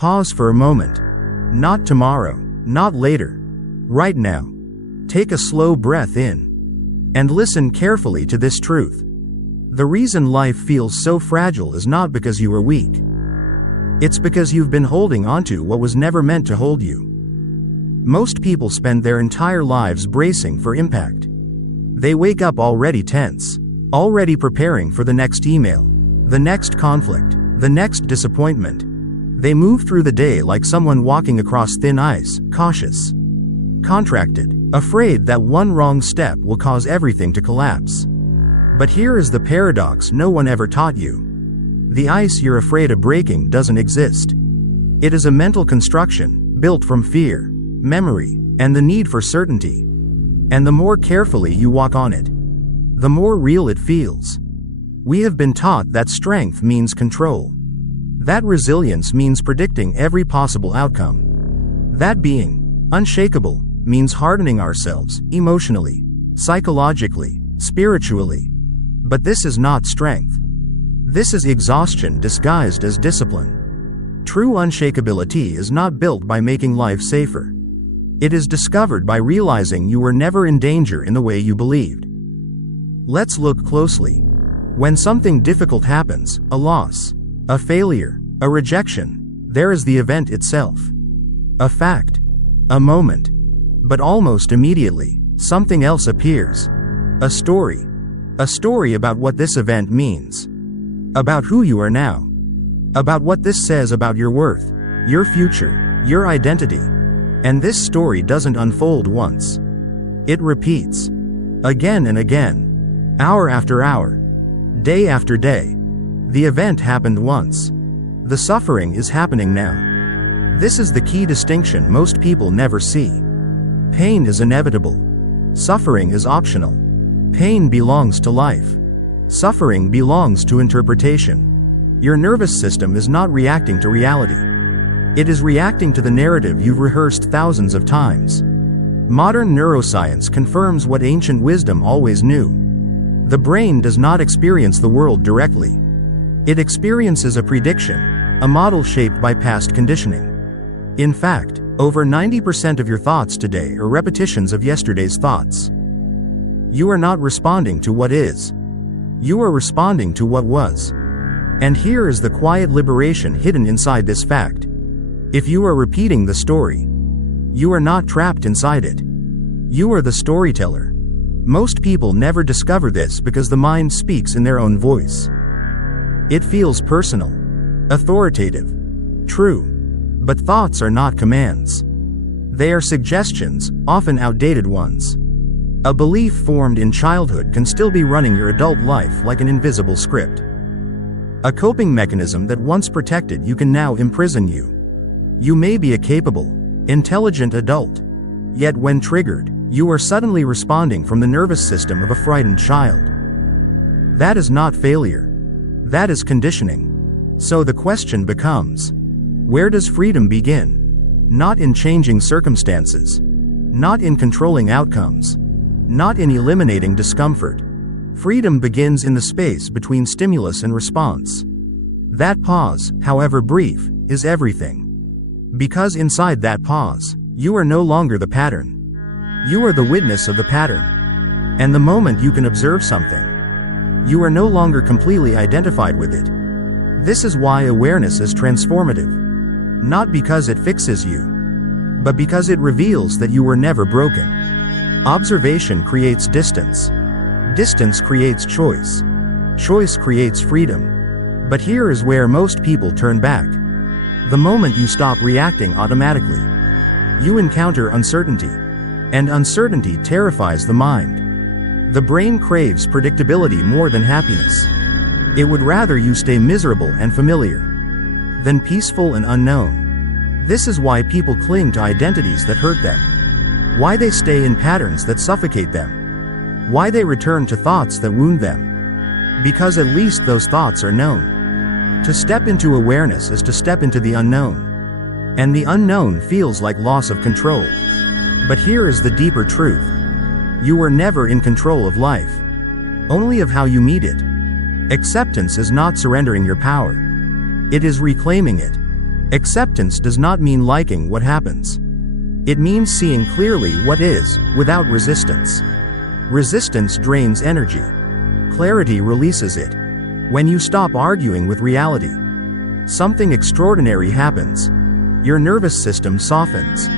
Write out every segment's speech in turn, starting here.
Pause for a moment. Not tomorrow, not later. Right now. Take a slow breath in. And listen carefully to this truth. The reason life feels so fragile is not because you are weak. It's because you've been holding onto what was never meant to hold you. Most people spend their entire lives bracing for impact. They wake up already tense, already preparing for the next email, the next conflict, the next disappointment. They move through the day like someone walking across thin ice, cautious, contracted, afraid that one wrong step will cause everything to collapse. But here is the paradox no one ever taught you. The ice you're afraid of breaking doesn't exist. It is a mental construction, built from fear, memory, and the need for certainty. And the more carefully you walk on it, the more real it feels. We have been taught that strength means control. That resilience means predicting every possible outcome. That being unshakable means hardening ourselves emotionally, psychologically, spiritually. But this is not strength. This is exhaustion disguised as discipline. True unshakability is not built by making life safer. It is discovered by realizing you were never in danger in the way you believed. Let's look closely. When something difficult happens, a loss, a failure, a rejection, there is the event itself. A fact, a moment. But almost immediately, something else appears. A story. A story about what this event means. About who you are now. About what this says about your worth, your future, your identity. And this story doesn't unfold once. It repeats. Again and again. Hour after hour. Day after day. The event happened once. The suffering is happening now. This is the key distinction most people never see. Pain is inevitable. Suffering is optional. Pain belongs to life. Suffering belongs to interpretation. Your nervous system is not reacting to reality. It is reacting to the narrative you've rehearsed thousands of times. Modern neuroscience confirms what ancient wisdom always knew. The brain does not experience the world directly. It experiences a prediction, a model shaped by past conditioning. In fact, over 90% of your thoughts today are repetitions of yesterday's thoughts. You are not responding to what is. You are responding to what was. And here is the quiet liberation hidden inside this fact. If you are repeating the story, you are not trapped inside it. You are the storyteller. Most people never discover this because the mind speaks in their own voice. It feels personal, authoritative, true. But thoughts are not commands. They are suggestions, often outdated ones. A belief formed in childhood can still be running your adult life like an invisible script. A coping mechanism that once protected you can now imprison you. You may be a capable, intelligent adult. Yet when triggered, you are suddenly responding from the nervous system of a frightened child. That is not failure. That is conditioning. So the question becomes, where does freedom begin? Not in changing circumstances. Not in controlling outcomes. Not in eliminating discomfort. Freedom begins in the space between stimulus and response. That pause, however brief, is everything. Because inside that pause, you are no longer the pattern. You are the witness of the pattern. And the moment you can observe something, you are no longer completely identified with it. This is why awareness is transformative. Not because it fixes you, but because it reveals that you were never broken. Observation creates distance. Distance creates choice. Choice creates freedom. But here is where most people turn back. The moment you stop reacting automatically, you encounter uncertainty. And uncertainty terrifies the mind. The brain craves predictability more than happiness. It would rather you stay miserable and familiar than peaceful and unknown. This is why people cling to identities that hurt them. Why they stay in patterns that suffocate them. Why they return to thoughts that wound them. Because at least those thoughts are known. To step into awareness is to step into the unknown. And the unknown feels like loss of control. But here is the deeper truth. You were never in control of life. Only of how you meet it. Acceptance is not surrendering your power. It is reclaiming it. Acceptance does not mean liking what happens. It means seeing clearly what is, without resistance. Resistance drains energy. Clarity releases it. When you stop arguing with reality, something extraordinary happens. Your nervous system softens.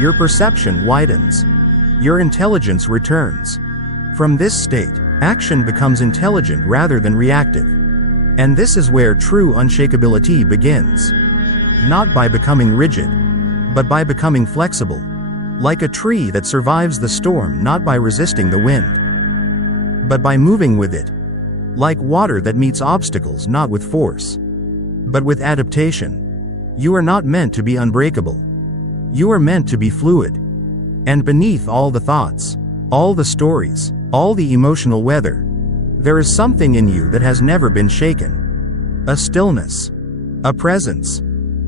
Your perception widens. Your intelligence returns. From this state, action becomes intelligent rather than reactive. And this is where true unshakability begins. Not by becoming rigid, but by becoming flexible. Like a tree that survives the storm not by resisting the wind, but by moving with it. Like water that meets obstacles not with force, but with adaptation. You are not meant to be unbreakable. You are meant to be fluid. And beneath all the thoughts, all the stories, all the emotional weather, there is something in you that has never been shaken. A stillness, a presence,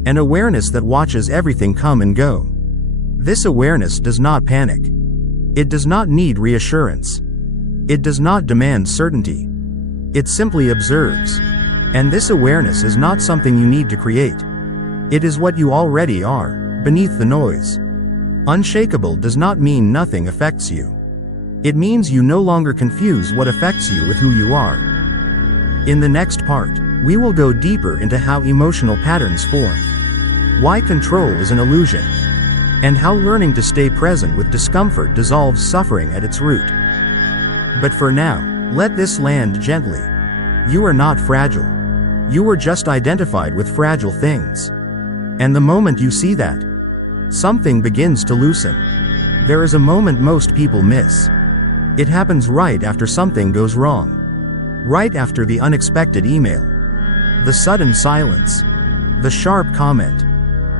an awareness that watches everything come and go. This awareness does not panic. It does not need reassurance. It does not demand certainty. It simply observes. And this awareness is not something you need to create. It is what you already are, beneath the noise. Unshakable does not mean nothing affects you. It means you no longer confuse what affects you with who you are. In the next part, we will go deeper into how emotional patterns form, why control is an illusion, and how learning to stay present with discomfort dissolves suffering at its root. But for now, let this land gently. You are not fragile. You were just identified with fragile things. And the moment you see that, something begins to loosen. There is a moment most people miss. It happens right after something goes wrong. Right after the unexpected email. The sudden silence. The sharp comment.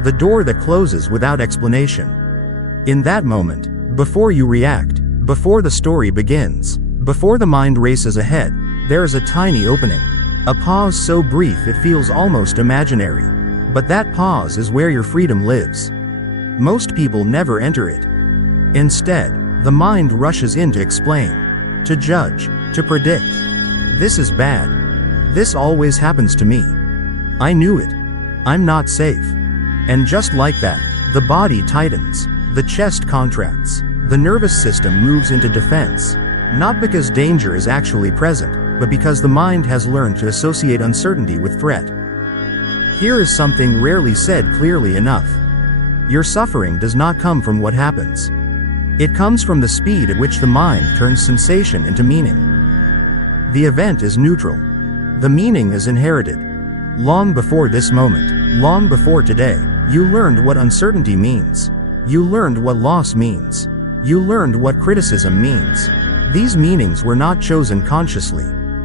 The door that closes without explanation. In that moment, before you react, before the story begins, before the mind races ahead, there is a tiny opening. A pause so brief it feels almost imaginary. But that pause is where your freedom lives. Most people never enter it. Instead, the mind rushes in to explain, to judge, to predict. This is bad. This always happens to me. I knew it. I'm not safe. And just like that, the body tightens, the chest contracts, the nervous system moves into defense. Not because danger is actually present, but because the mind has learned to associate uncertainty with threat. Here is something rarely said clearly enough. Your suffering does not come from what happens. It comes from the speed at which the mind turns sensation into meaning. The event is neutral. The meaning is inherited. Long before this moment, long before today, you learned what uncertainty means. You learned what loss means. You learned what criticism means. These meanings were not chosen consciously.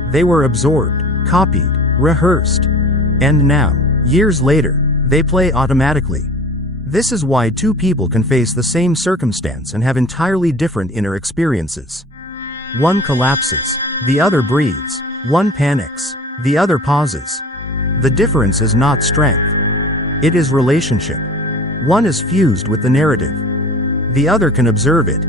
They were absorbed, copied, rehearsed. And now, years later, they play automatically. This is why two people can face the same circumstance and have entirely different inner experiences. One collapses, the other breathes. One panics, the other pauses. The difference is not strength. It is relationship. One is fused with the narrative. The other can observe it.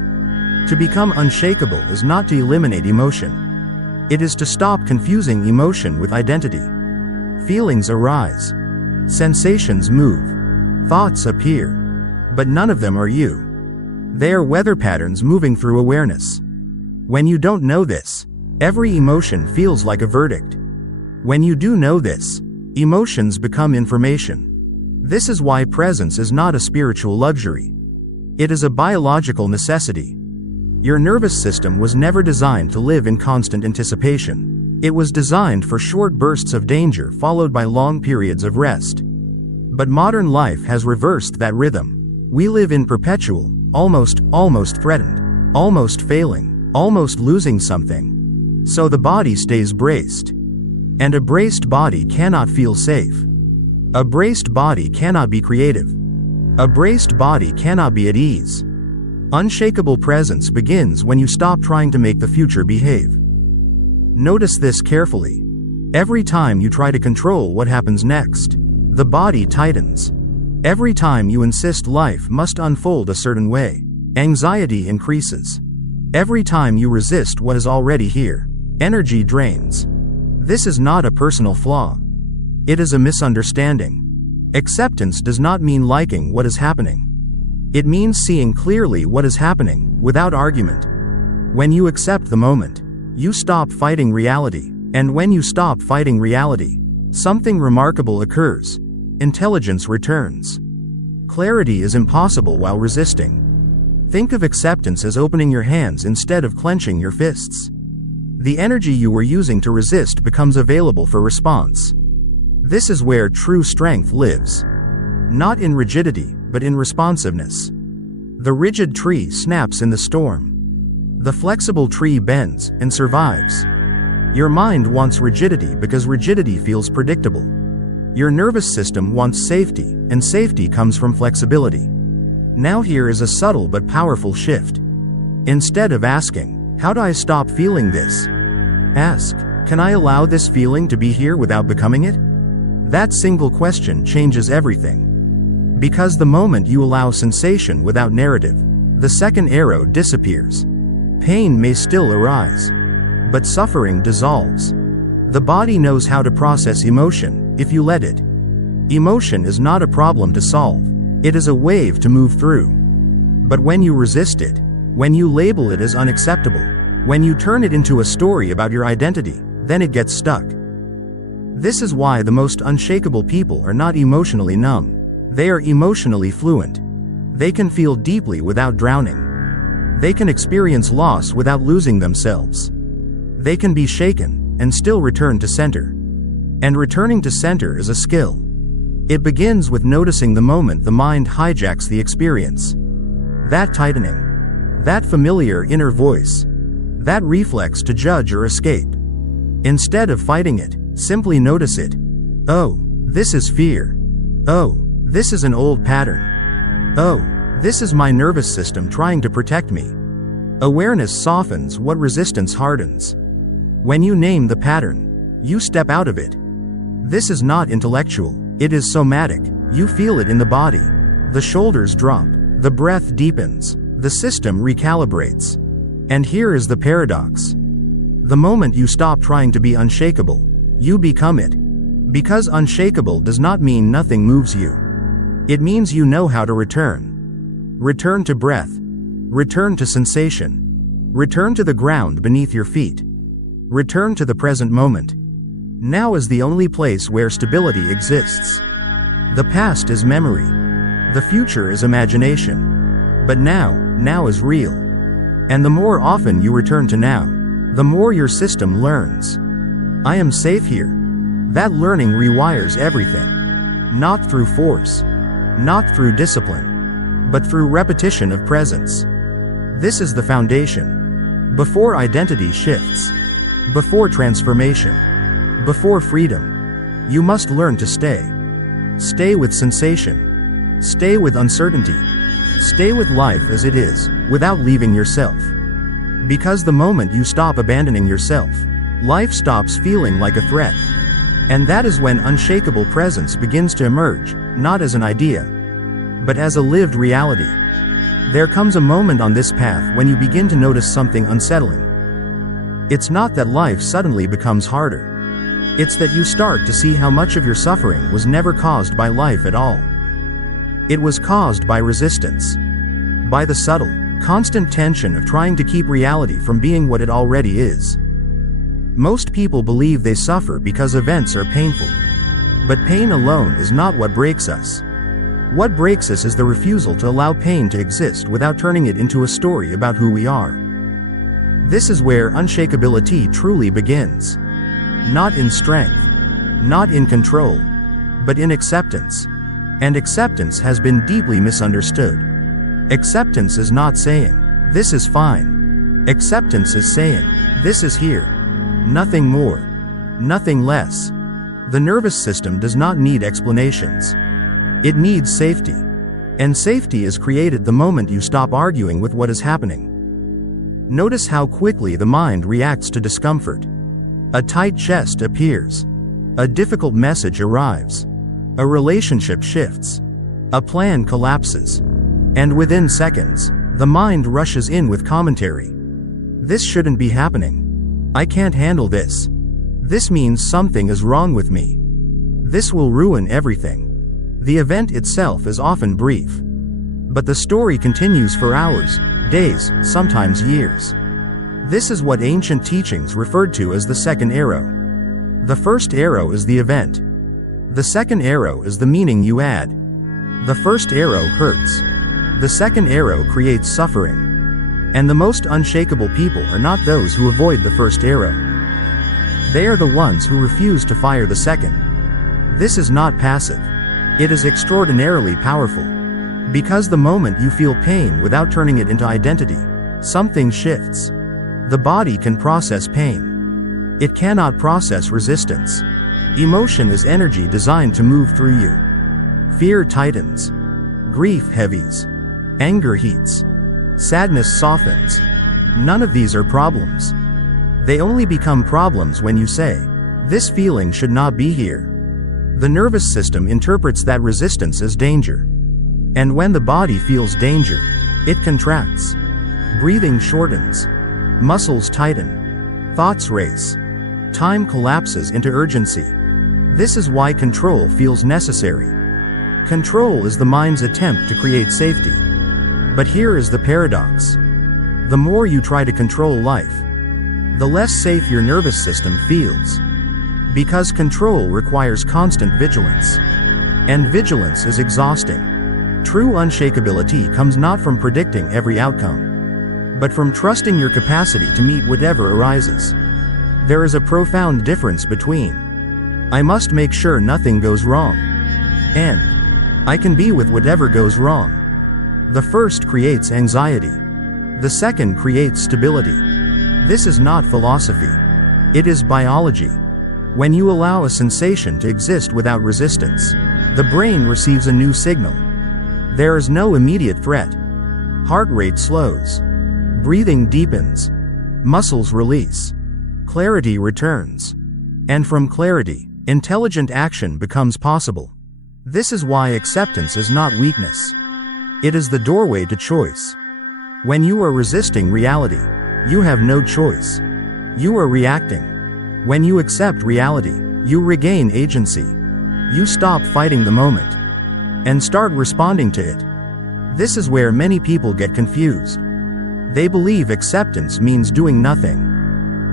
To become unshakable is not to eliminate emotion. It is to stop confusing emotion with identity. Feelings arise. Sensations move. Thoughts appear. But none of them are you. They are weather patterns moving through awareness. When you don't know this, every emotion feels like a verdict. When you do know this, emotions become information. This is why presence is not a spiritual luxury. It is a biological necessity. Your nervous system was never designed to live in constant anticipation. It was designed for short bursts of danger followed by long periods of rest. But modern life has reversed that rhythm. We live in perpetual, almost threatened, almost failing, almost losing something. So the body stays braced. And a braced body cannot feel safe. A braced body cannot be creative. A braced body cannot be at ease. Unshakable presence begins when you stop trying to make the future behave. Notice this carefully. Every time you try to control what happens next, the body tightens. Every time you insist life must unfold a certain way, anxiety increases. Every time you resist what is already here, energy drains. This is not a personal flaw. It is a misunderstanding. Acceptance does not mean liking what is happening. It means seeing clearly what is happening, without argument. When you accept the moment, you stop fighting reality. And when you stop fighting reality, something remarkable occurs. Intelligence returns. Clarity is impossible while resisting. Think of acceptance as opening your hands instead of clenching your fists. The energy you were using to resist becomes available for response. This is where true strength lives. Not in rigidity, but in responsiveness. The rigid tree snaps in the storm. The flexible tree bends and survives. Your mind wants rigidity because rigidity feels predictable. Your nervous system wants safety, and safety comes from flexibility. Now here is a subtle but powerful shift. Instead of asking, "How do I stop feeling this?" ask, "Can I allow this feeling to be here without becoming it?" That single question changes everything. Because the moment you allow sensation without narrative, the second arrow disappears. Pain may still arise, but suffering dissolves. The body knows how to process emotion, if you let it. Emotion is not a problem to solve. It is a wave to move through. But when you resist it, when you label it as unacceptable, when you turn it into a story about your identity, then it gets stuck. This is why the most unshakable people are not emotionally numb. They are emotionally fluent. They can feel deeply without drowning. They can experience loss without losing themselves. They can be shaken and still return to center. And returning to center is a skill. It begins with noticing the moment the mind hijacks the experience. That tightening. That familiar inner voice. That reflex to judge or escape. Instead of fighting it, simply notice it. Oh, this is fear. Oh, this is an old pattern. Oh, this is my nervous system trying to protect me. Awareness softens what resistance hardens. When you name the pattern, you step out of it. This is not intellectual. It is somatic. You feel it in the body. The shoulders drop. The breath deepens. The system recalibrates. And here is the paradox. The moment you stop trying to be unshakable, you become it. Because unshakable does not mean nothing moves you. It means you know how to return. Return to breath. Return to sensation. Return to the ground beneath your feet. Return to the present moment. Now is the only place where stability exists. The past is memory. The future is imagination. But now is real. And the more often you return to now, the more your system learns. I am safe here. That learning rewires everything. Not through force. Not through discipline. But through repetition of presence. This is the foundation. Before identity shifts. Before transformation. Before freedom. You must learn to stay. Stay with sensation. Stay with uncertainty. Stay with life as it is, without leaving yourself. Because the moment you stop abandoning yourself, life stops feeling like a threat. And that is when unshakable presence begins to emerge, not as an idea, but as a lived reality. There comes a moment on this path when you begin to notice something unsettling. It's not that life suddenly becomes harder. It's that you start to see how much of your suffering was never caused by life at all. It was caused by resistance. By the subtle, constant tension of trying to keep reality from being what it already is. Most people believe they suffer because events are painful. But pain alone is not what breaks us. What breaks us is the refusal to allow pain to exist without turning it into a story about who we are. This is where unshakability truly begins. Not in strength, not in control, but in acceptance. And acceptance has been deeply misunderstood. Acceptance is not saying, "This is fine." Acceptance is saying, "This is here." Nothing more. Nothing less. The nervous system does not need explanations. It needs safety. And safety is created the moment you stop arguing with what is happening. Notice how quickly the mind reacts to discomfort. A tight chest appears. A difficult message arrives. A relationship shifts. A plan collapses. And within seconds, the mind rushes in with commentary. This shouldn't be happening. I can't handle this. This means something is wrong with me. This will ruin everything. The event itself is often brief. But the story continues for hours, days, sometimes years. This is what ancient teachings referred to as the second arrow. The first arrow is the event. The second arrow is the meaning you add. The first arrow hurts. The second arrow creates suffering. And the most unshakable people are not those who avoid the first arrow. They are the ones who refuse to fire the second. This is not passive. It is extraordinarily powerful. Because the moment you feel pain without turning it into identity, something shifts. The body can process pain. It cannot process resistance. Emotion is energy designed to move through you. Fear tightens. Grief heavies. Anger heats. Sadness softens. None of these are problems. They only become problems when you say, "This feeling should not be here." The nervous system interprets that resistance as danger. And when the body feels danger, it contracts. Breathing shortens. Muscles tighten. Thoughts race. Time collapses into urgency. This is why control feels necessary. Control is the mind's attempt to create safety. But here is the paradox. The more you try to control life, the less safe your nervous system feels. Because control requires constant vigilance. And vigilance is exhausting. True unshakability comes not from predicting every outcome, but from trusting your capacity to meet whatever arises. There is a profound difference between "I must make sure nothing goes wrong" and "I can be with whatever goes wrong." The first creates anxiety. The second creates stability. This is not philosophy. It is biology. When you allow a sensation to exist without resistance, the brain receives a new signal. There is no immediate threat. Heart rate slows. Breathing deepens. Muscles release. Clarity returns. And from clarity, intelligent action becomes possible. This is why acceptance is not weakness. It is the doorway to choice. When you are resisting reality, you have no choice. You are reacting. When you accept reality, you regain agency. You stop fighting the moment and start responding to it. This is where many people get confused. They believe acceptance means doing nothing.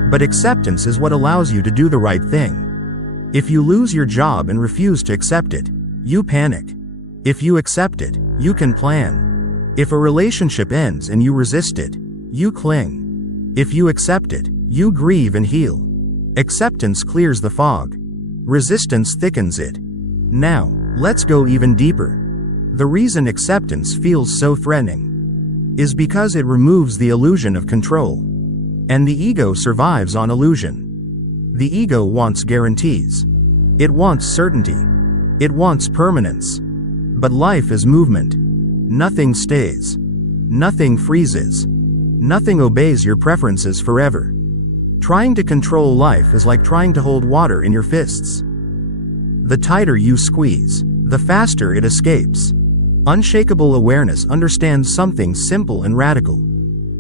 But acceptance is what allows you to do the right thing. If you lose your job and refuse to accept it, you panic. If you accept it, you can plan. If a relationship ends and you resist it, you cling. If you accept it, you grieve and heal. Acceptance clears the fog. Resistance thickens it. Now, let's go even deeper. The reason acceptance feels so threatening is because it removes the illusion of control. And the ego survives on illusion. The ego wants guarantees. It wants certainty. It wants permanence. But life is movement. Nothing stays. Nothing freezes. Nothing obeys your preferences forever. Trying to control life is like trying to hold water in your fists. The tighter you squeeze, the faster it escapes. Unshakable awareness understands something simple and radical.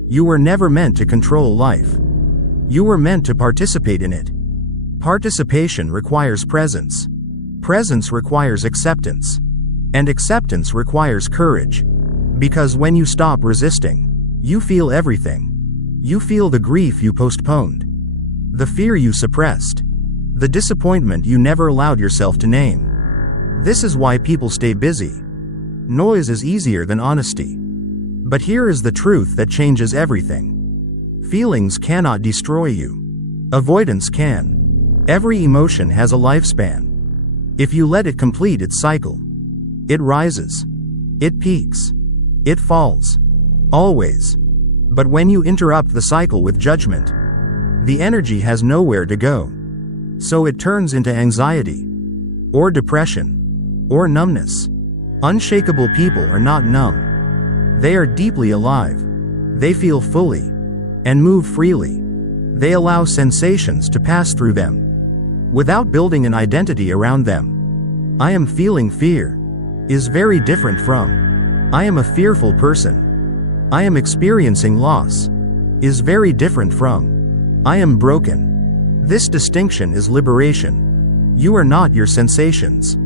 You were never meant to control life. You were meant to participate in it. Participation requires presence. Presence requires acceptance. And acceptance requires courage. Because when you stop resisting, you feel everything. You feel the grief you postponed. The fear you suppressed. The disappointment you never allowed yourself to name. This is why people stay busy. Noise is easier than honesty. But here is the truth that changes everything. Feelings cannot destroy you. Avoidance can. Every emotion has a lifespan. If you let it complete its cycle, it rises. It peaks. It falls. Always. But when you interrupt the cycle with judgment, the energy has nowhere to go. So it turns into anxiety, or depression, or numbness. Unshakable people are not numb. They are deeply alive. They feel fully and move freely. They allow sensations to pass through them without building an identity around them. "I am feeling fear" is very different from "I am a fearful person." "I am experiencing loss" is very different from "I am broken." This distinction is liberation. You are not your sensations.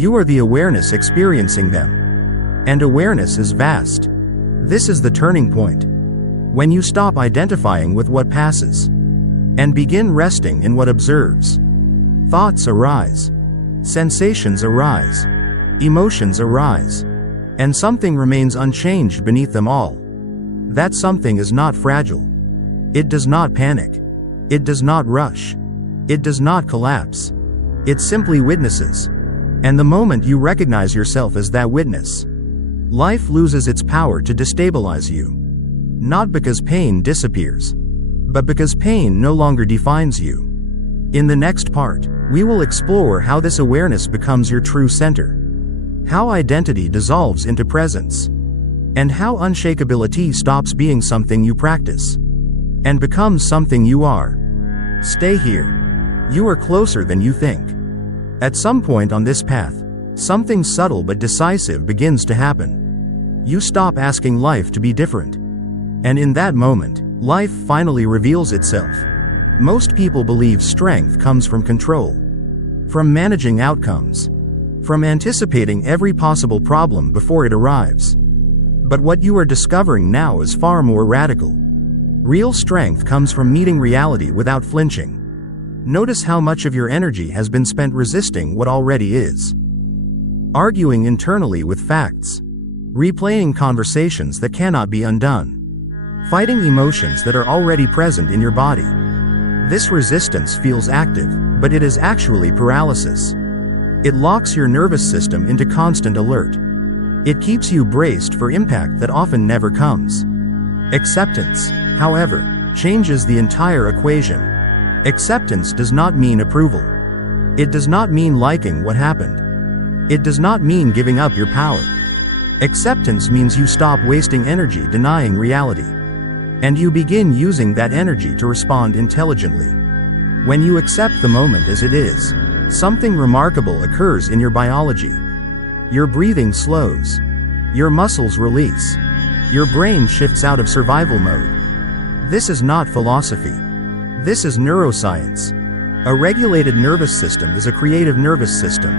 You are the awareness experiencing them. And awareness is vast. This is the turning point. When you stop identifying with what passes and begin resting in what observes. Thoughts arise. Sensations arise. Emotions arise. And something remains unchanged beneath them all. That something is not fragile. It does not panic. It does not rush. It does not collapse. It simply witnesses. And the moment you recognize yourself as that witness, life loses its power to destabilize you. Not because pain disappears, but because pain no longer defines you. In the next part, we will explore how this awareness becomes your true center, how identity dissolves into presence, and how unshakability stops being something you practice and becomes something you are. Stay here. You are closer than you think. At some point on this path, something subtle but decisive begins to happen. You stop asking life to be different. And in that moment, life finally reveals itself. Most people believe strength comes from control, from managing outcomes, from anticipating every possible problem before it arrives. But what you are discovering now is far more radical. Real strength comes from meeting reality without flinching. Notice how much of your energy has been spent resisting what already is. Arguing internally with facts. Replaying conversations that cannot be undone. Fighting emotions that are already present in your body. This resistance feels active, but it is actually paralysis. It locks your nervous system into constant alert. It keeps you braced for impact that often never comes. Acceptance, however, changes the entire equation. Acceptance does not mean approval. It does not mean liking what happened. It does not mean giving up your power. Acceptance means you stop wasting energy denying reality. And you begin using that energy to respond intelligently. When you accept the moment as it is, something remarkable occurs in your biology. Your breathing slows. Your muscles release. Your brain shifts out of survival mode. This is not philosophy. This is neuroscience. A regulated nervous system is a creative nervous system.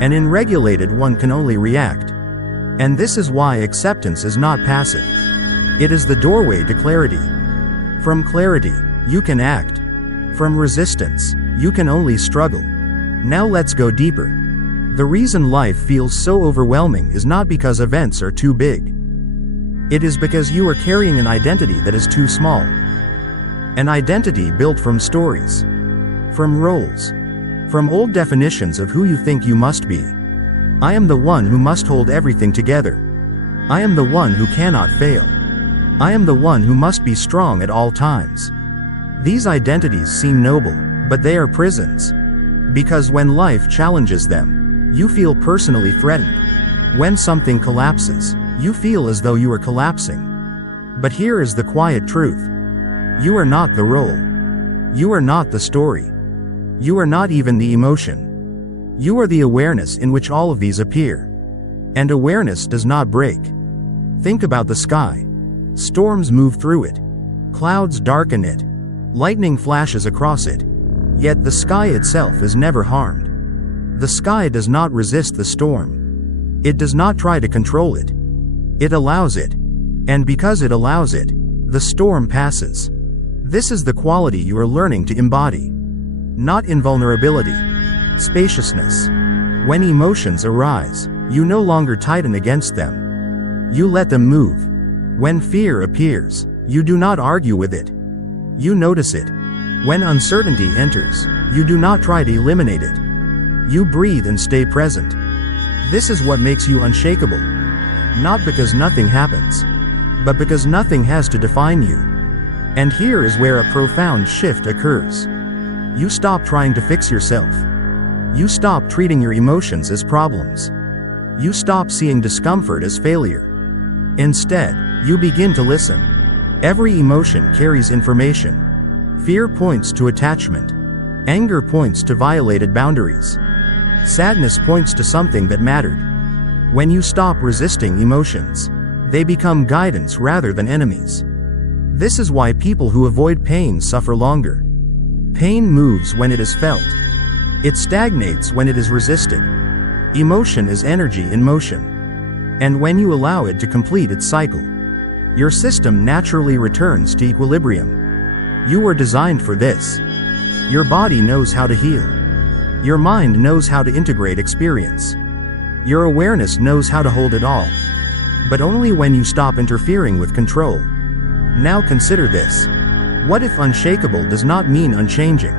And in regulated one can only react. And this is why acceptance is not passive. It is the doorway to clarity. From clarity, you can act. From resistance, you can only struggle. Now let's go deeper. The reason life feels so overwhelming is not because events are too big. It is because you are carrying an identity that is too small. An identity built from stories, from roles, from old definitions of who you think you must be. I am the one who must hold everything together. I am the one who cannot fail. I am the one who must be strong at all times. These identities seem noble, but they are prisons. Because when life challenges them, you feel personally threatened. When something collapses, you feel as though you are collapsing. But here is the quiet truth. You are not the role. You are not the story. You are not even the emotion. You are the awareness in which all of these appear. And awareness does not break. Think about the sky. Storms move through it. Clouds darken it. Lightning flashes across it. Yet the sky itself is never harmed. The sky does not resist the storm. It does not try to control it. It allows it. And because it allows it, the storm passes. This is the quality you are learning to embody. Not invulnerability. Spaciousness. When emotions arise, you no longer tighten against them. You let them move. When fear appears, you do not argue with it. You notice it. When uncertainty enters, you do not try to eliminate it. You breathe and stay present. This is what makes you unshakable. Not because nothing happens, but because nothing has to define you. And here is where a profound shift occurs. You stop trying to fix yourself. You stop treating your emotions as problems. You stop seeing discomfort as failure. Instead, you begin to listen. Every emotion carries information. Fear points to attachment. Anger points to violated boundaries. Sadness points to something that mattered. When you stop resisting emotions, they become guidance rather than enemies. This is why people who avoid pain suffer longer. Pain moves when it is felt. It stagnates when it is resisted. Emotion is energy in motion. And when you allow it to complete its cycle, your system naturally returns to equilibrium. You were designed for this. Your body knows how to heal. Your mind knows how to integrate experience. Your awareness knows how to hold it all. But only when you stop interfering with control. Now consider this. What if unshakable does not mean unchanging?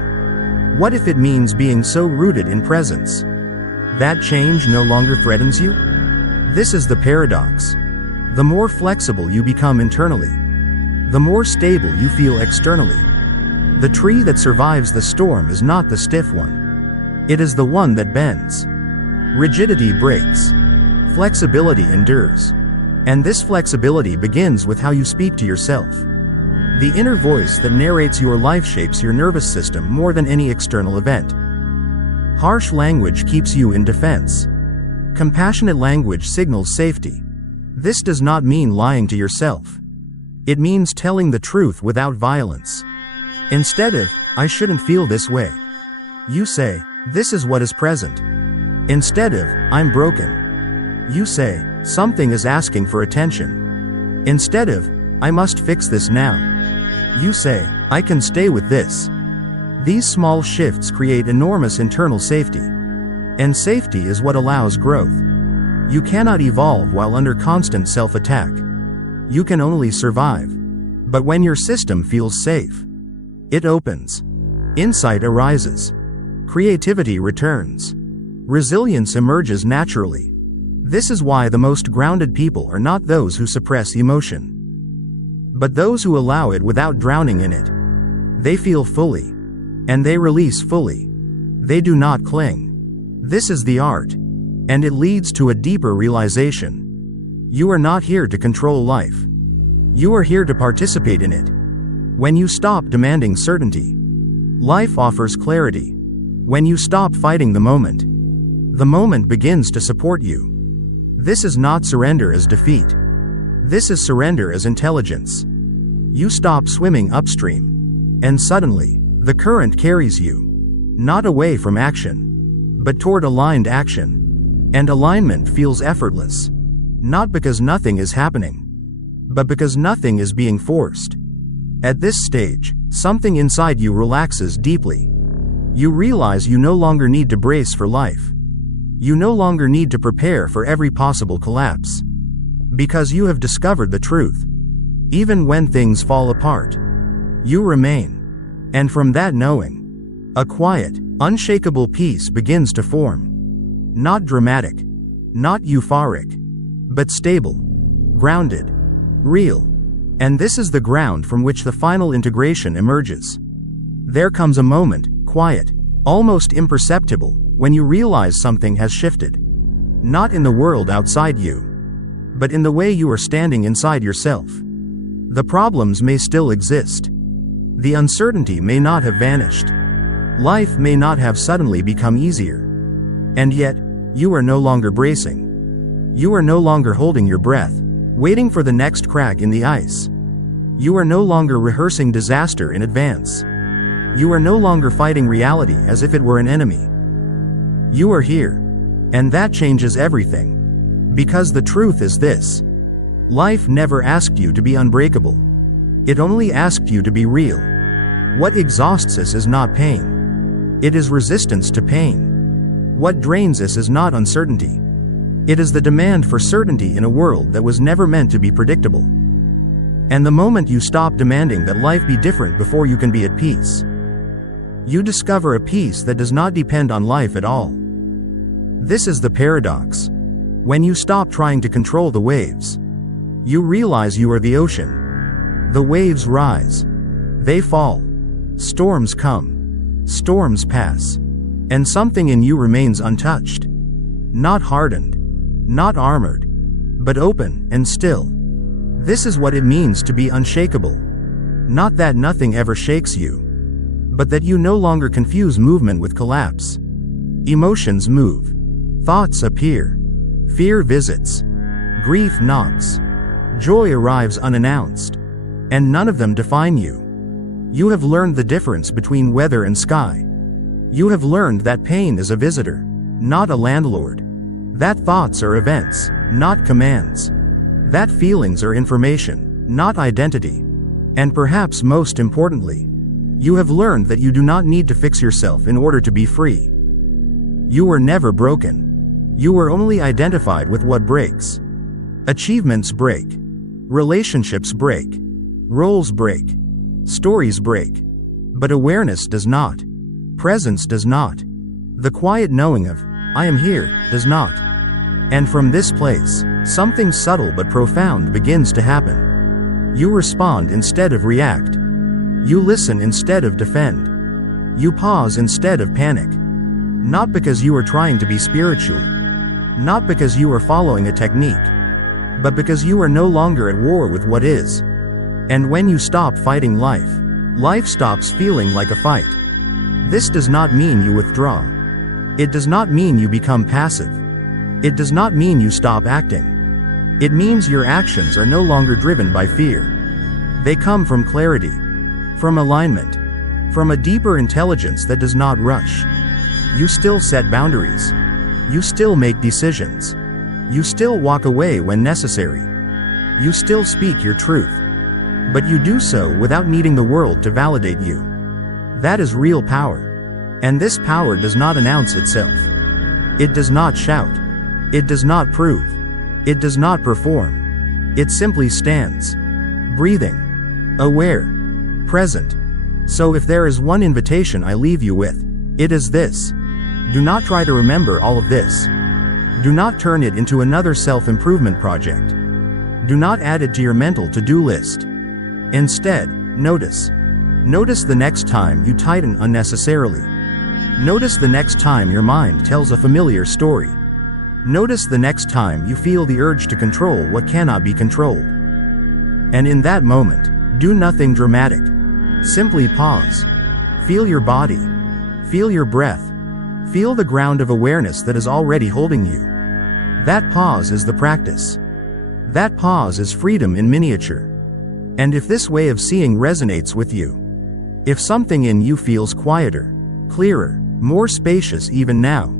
What if it means being so rooted in presence that change no longer threatens you? This is the paradox. The more flexible you become internally, the more stable you feel externally. The tree that survives the storm is not the stiff one. It is the one that bends. Rigidity breaks. Flexibility endures. And this flexibility begins with how you speak to yourself. The inner voice that narrates your life shapes your nervous system more than any external event. Harsh language keeps you in defense. Compassionate language signals safety. This does not mean lying to yourself. It means telling the truth without violence. Instead of, I shouldn't feel this way, you say, this is what is present. Instead of, I'm broken, you say, something is asking for attention. Instead of, I must fix this now, you say, I can stay with this. These small shifts create enormous internal safety. And safety is what allows growth. You cannot evolve while under constant self-attack. You can only survive. But when your system feels safe, it opens. Insight arises. Creativity returns. Resilience emerges naturally. This is why the most grounded people are not those who suppress emotion, but those who allow it without drowning in it. They feel fully. And they release fully. They do not cling. This is the art. And it leads to a deeper realization. You are not here to control life. You are here to participate in it. When you stop demanding certainty, life offers clarity. When you stop fighting the moment begins to support you. This is not surrender as defeat. This is surrender as intelligence. You stop swimming upstream. And suddenly, the current carries you, not away from action, but toward aligned action. And alignment feels effortless. Not because nothing is happening, but because nothing is being forced. At this stage, something inside you relaxes deeply. You realize you no longer need to brace for life. You no longer need to prepare for every possible collapse. Because you have discovered the truth. Even when things fall apart, you remain. And from that knowing, a quiet, unshakable peace begins to form. Not dramatic, not euphoric, but stable, grounded, real. And this is the ground from which the final integration emerges. There comes a moment, quiet, almost imperceptible, when you realize something has shifted. Not in the world outside you, but in the way you are standing inside yourself. The problems may still exist. The uncertainty may not have vanished. Life may not have suddenly become easier. And yet, you are no longer bracing. You are no longer holding your breath, waiting for the next crack in the ice. You are no longer rehearsing disaster in advance. You are no longer fighting reality as if it were an enemy. You are here. And that changes everything. Because the truth is this. Life never asked you to be unbreakable. It only asked you to be real. What exhausts us is not pain. It is resistance to pain. What drains us is not uncertainty. It is the demand for certainty in a world that was never meant to be predictable. And the moment you stop demanding that life be different before you can be at peace, you discover a peace that does not depend on life at all. This is the paradox. When you stop trying to control the waves, you realize you are the ocean. The waves rise. They fall. Storms come. Storms pass. And something in you remains untouched. Not hardened. Not armored. But open and still. This is what it means to be unshakable. Not that nothing ever shakes you, but that you no longer confuse movement with collapse. Emotions move. Thoughts appear. Fear visits. Grief knocks. Joy arrives unannounced. And none of them define you. You have learned the difference between weather and sky. You have learned that pain is a visitor, not a landlord. That thoughts are events, not commands. That feelings are information, not identity. And perhaps most importantly, you have learned that you do not need to fix yourself in order to be free. You were never broken. You were only identified with what breaks. Achievements break. Relationships break. Roles break. Stories break. But awareness does not. Presence does not. The quiet knowing of, I am here, does not. And from this place, something subtle but profound begins to happen. You respond instead of react. You listen instead of defend. You pause instead of panic. Not because you are trying to be spiritual. Not because you are following a technique. But because you are no longer at war with what is. And when you stop fighting life, life stops feeling like a fight. This does not mean you withdraw. It does not mean you become passive. It does not mean you stop acting. It means your actions are no longer driven by fear. They come from clarity. From alignment. From a deeper intelligence that does not rush. You still set boundaries. You still make decisions. You still walk away when necessary. You still speak your truth. But you do so without needing the world to validate you. That is real power. And this power does not announce itself. It does not shout. It does not prove. It does not perform. It simply stands. Breathing. Aware. Present. So if there is one invitation I leave you with, it is this. Do not try to remember all of this. Do not turn it into another self-improvement project. Do not add it to your mental to-do list. Instead, notice. Notice the next time you tighten unnecessarily. Notice the next time your mind tells a familiar story. Notice the next time you feel the urge to control what cannot be controlled. And in that moment, do nothing dramatic. Simply pause. Feel your body. Feel your breath. Feel the ground of awareness that is already holding you. That pause is the practice. That pause is freedom in miniature. And if this way of seeing resonates with you, if something in you feels quieter, clearer, more spacious even now,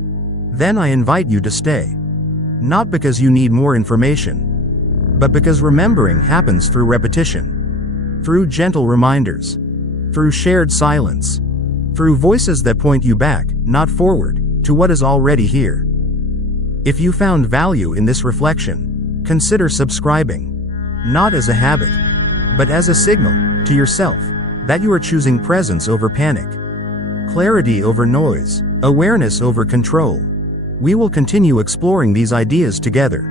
then I invite you to stay. Not because you need more information, but because remembering happens through repetition, through gentle reminders, through shared silence, through voices that point you back, not forward, to what is already here. If you found value in this reflection, consider subscribing, not as a habit, but as a signal to yourself that you are choosing presence over panic, clarity over noise, awareness over control. We will continue exploring these ideas together,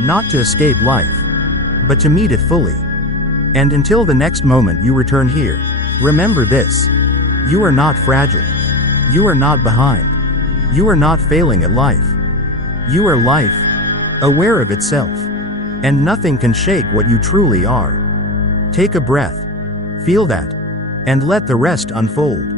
not to escape life, but to meet it fully. And until the next moment you return here, remember this. You are not fragile. You are not behind. You are not failing at life. You are life, aware of itself. And nothing can shake what you truly are. Take a breath. Feel that. And let the rest unfold.